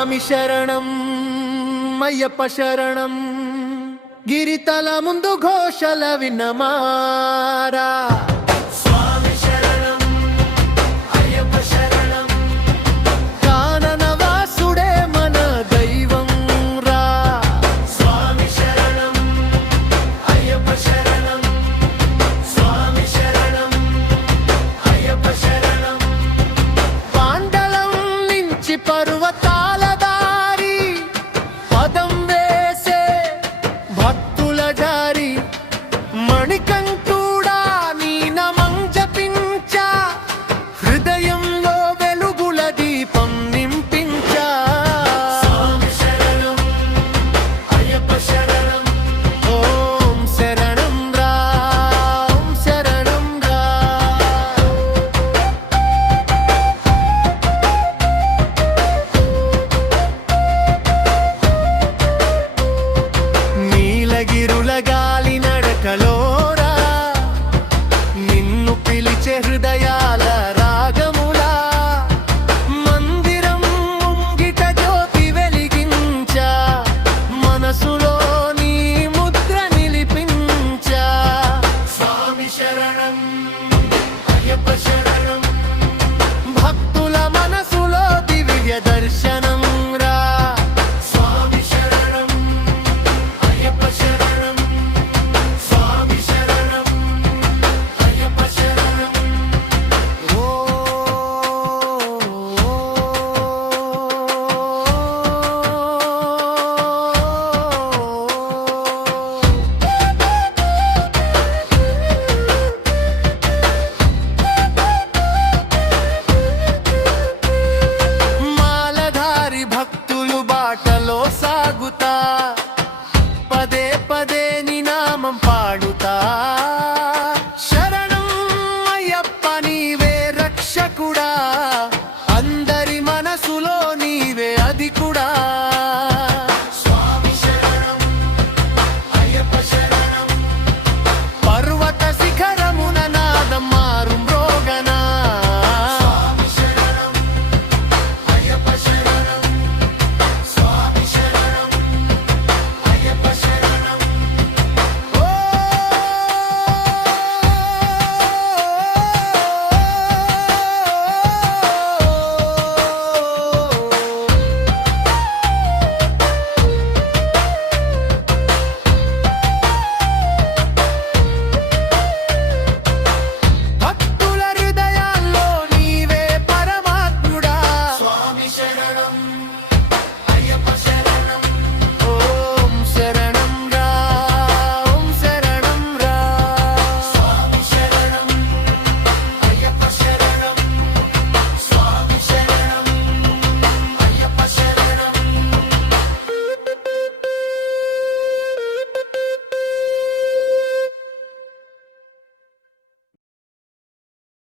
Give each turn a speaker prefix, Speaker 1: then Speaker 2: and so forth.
Speaker 1: స్వామి శరణం అయ్యప్ప శరణం. గిరితల ముందు ఘోషల వినమారా ಬಾಳು